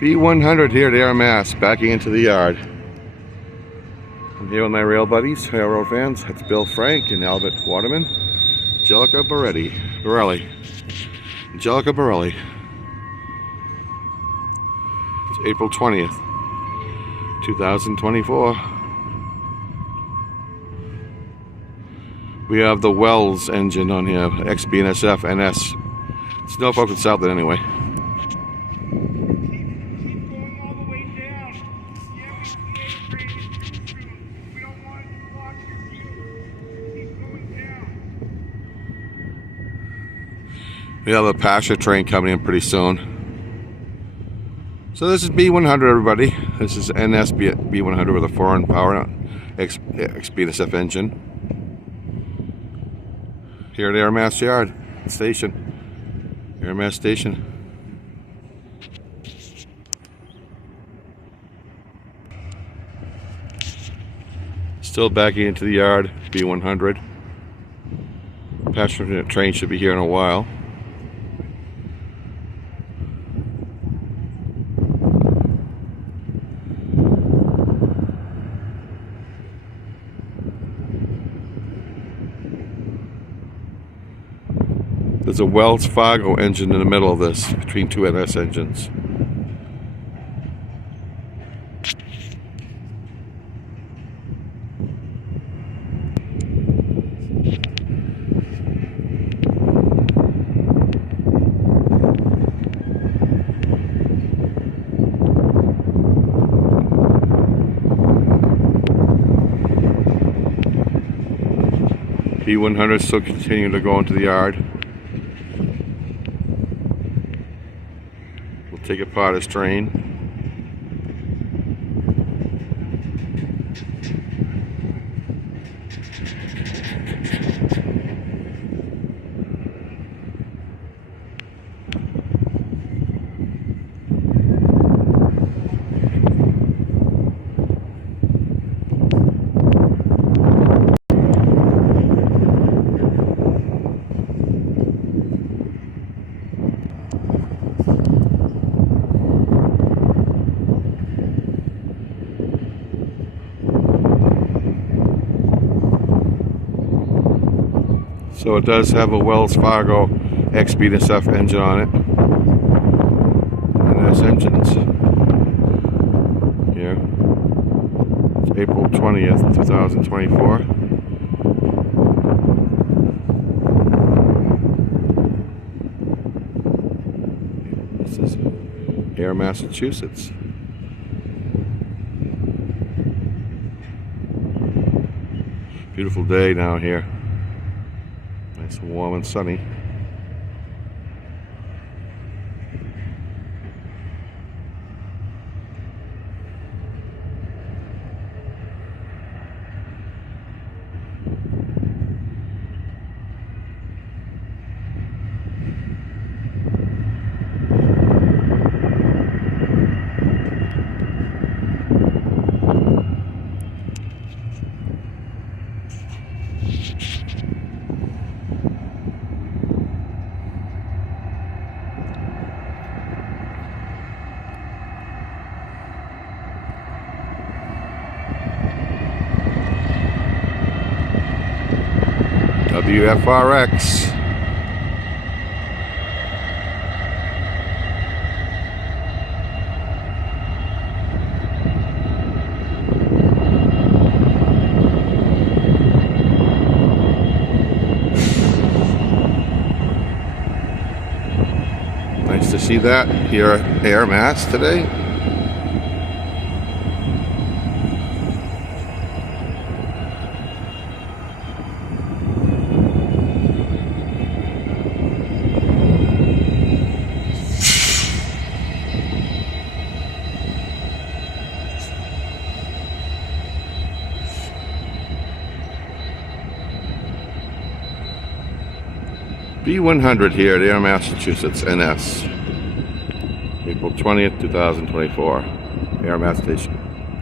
B100 here at Ayer MA, backing into the yard. I'm here with my rail buddies, railroad fans. That's Bill Frank and Albert Waterman. Angelica Borelli. Angelica Borelli. It's April 20th, 2024. We have the Wells engine on here, XBNSF NS. It's Norfolk and South anyway. We have a passenger train coming in pretty soon. So this is B100, everybody. This is NS B100 with a foreign power XBNSF engine. Here at Ayer MA Yard Station. Ayer MA Station. Still backing into the yard, B100. Passenger train should be here in a while. There's a Wells Fargo engine in the middle of this, between two NS engines. B100 still continuing to go into the yard. We'll take apart his train. So it does have a Wells Fargo XBNSF engine on it. NS engines. Here. It's April 20th, 2024. This is Ayer, Massachusetts. Beautiful day now here. Nice and warm and sunny. WFEX. Nice to see that here at Ayer MA today. B100 here at Ayer, Massachusetts, NS. April 20th, 2024. Ayer MA Station.